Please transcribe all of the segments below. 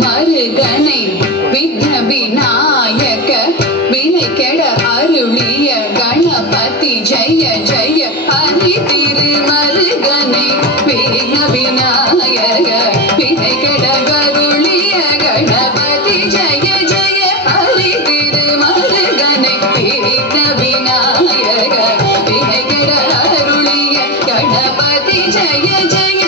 மருகனை விக்ன விநாயக வினை கெட அருளிய கணபதி ஜெய ஜெய ஹரி திரு மருகனை விக்ன விநாயக வினை கெட அருளிய கணபதி ஜெய ஜெய ஹரி திரு மருகனை விக்ன விநாயக வினை கெட அருளிய கணபதி ஜெய ஜெய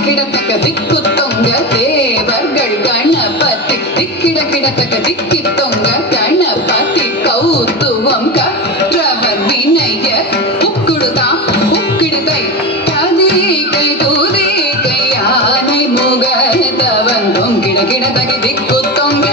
கிடக்க திக்கு தொங்க தேவர்கள் கணபதி கிடக்க திக்கி தொங்க கணபதி கௌத்துவம் கற்றவர் வினய உக்குடுதான் உக்கிடுதை கதிகை தூதிகை யானை முகத்தவன் தொங்கிட கிடத்தகி திக்கு தொங்க